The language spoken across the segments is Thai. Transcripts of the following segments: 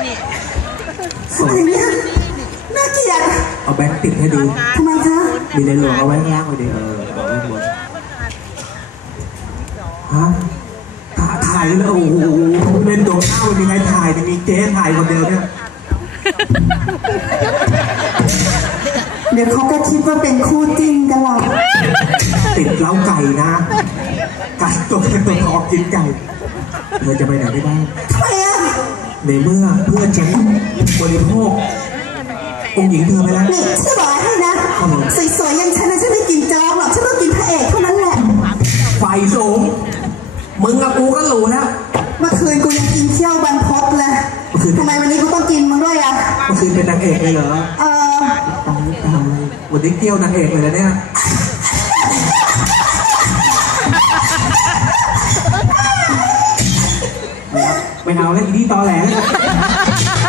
อะไรเนี่ยน่าเกลียดเอาแบงค์ติดให้ดีทำไมคะมีในหลวงเอาไว้ข้างล่างไว้ดีเออบอกไว้หมดฮะถ่าถ่ายแล้วโอ้โหเล่นตัวข้าวมีใครถ่ายเนี่ยมีเจ๊ถ่ายคนเดียวเนี่ยเดี๋ยวเขาก็คิดว่าเป็นคู่จิ้นกันหรอกติดเล้าไก่นะไก่ตัวเป็นตัวออกกินไก่เธอจะไปไหนไม่ได้ทำไมอะ ในเมื่อเพื่อนฉันบริโภคองค์หญิงเธอไปแล้วนี่ฉันบอกให้นะ สวยๆอย่างฉันนะฉันไม่กินโจ๊กหรอก ฉันต้องกินพระเอกเท่านั้นแหละ ไฟสูง มึงกับกูก็หลูแล้ว เมื่อคืนกูยังกินเที่ยวบรรพตเลยทำไมวันนี้กูต้องกินมึงด้วยอะ เมื่อคืนเป็นนางเอกเลยเหรอ เออตายตายวันนี้เกี่ยวนางเอกเลยนะเนี่ย เอาแล้วอีนี่ตอแหลแล้ว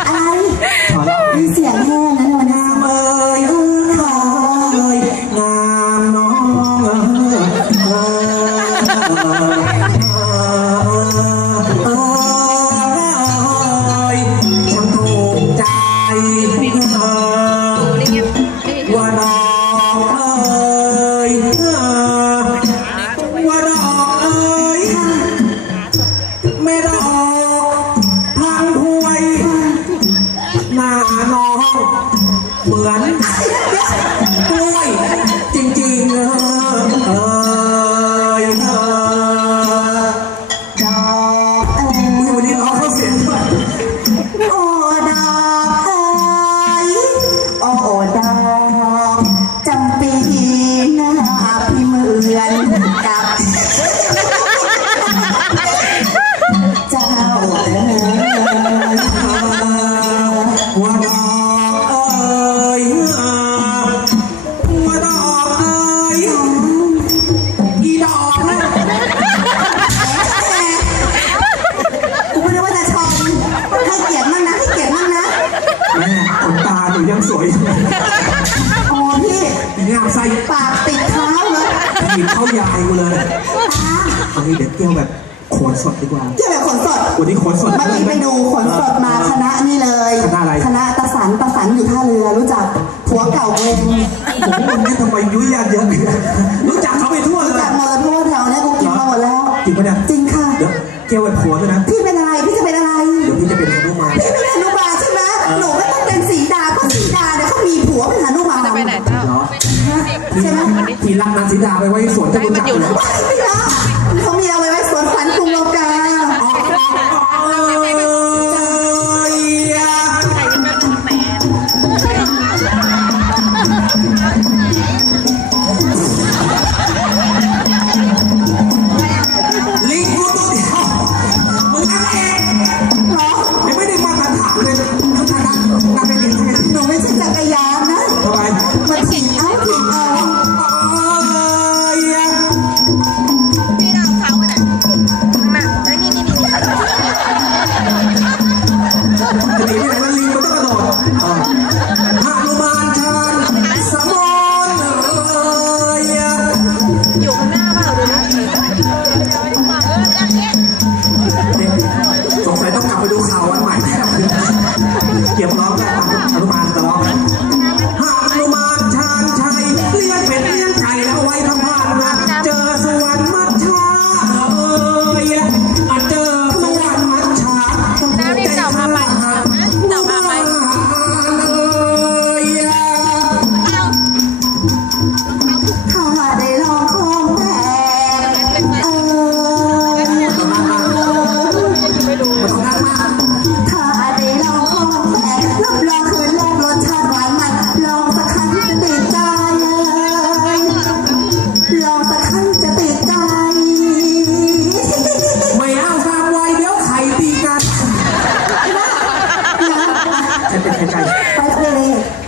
อะไรขอเล่ามีเสียงแห้งนะวันนี้งามเอ่ยเอ่ยงามน้องเอ่ยเอ่ยเอ่ยช่างถูกใจเอ่ยว่าดอกเอ่ย เหมือนกล้วยจริงๆเออเอยเออดอกเอ๋อุ๊ยวันนี้ร้องเข้าเสียงด้วยโอ้ดอกเอ๋ยโอ้ดอกจำปี ปากติดเท้าเลยหยิบเข้ายายกูเลยอันนี้เดี๋ยวเกี่ยวแบบโขนสดดีกว่าเที่ยวแบบขนสดวันนี้โขนสดเมื่อกี้ไปดูขนสดมาคณะนี่เลยคณะอะไรคณะตะสันตะสันอยู่ท่าเรือรู้จักผัวเก่าเองผมคนนี้ทำไมยุ่ยยากเยอะรู้จักเขาไปทั่วรู้เลจัยกหมดทั่วแถวเนี้ยกูกินมาหมดแล้วจริงปะเนี่ยจริงค่ะเดี๋ยวเกี่ยวกับผัวด้วยนะพี่เป็นอะไรพี่จะเป็นอะไรเดี๋ยวพี่จะเป็นฮนุมานพี่เป็นหนุมานใช่ไหมหนูก็ต้องเป็นสีดาเพราะสีดาเนี่ยเขามีผัวเป็นหนุ ใช่ไหมพี่รักนางสีดาไปไว้สวนจะรู้จักเหรอ ไม่ได้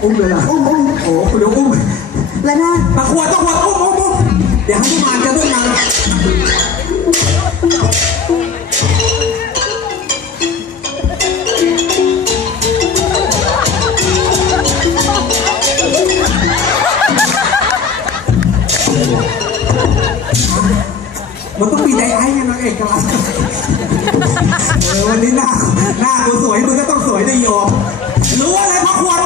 อุ้มเลยเหรออุ้มอุ้มโอ้โหเดี๋ยวอุ้มแล้วนะตะขวดตะขวดอุ้มอุ้มอุ้มเดี๋ยวให้ทุกมานจะต้องมา มันต้องมีไดไอ้กันักเอกลักษณ์วันนี้หน้าหน้ากูสวยมึงก็ต้องสวยในโยมรู้อะไรพระควร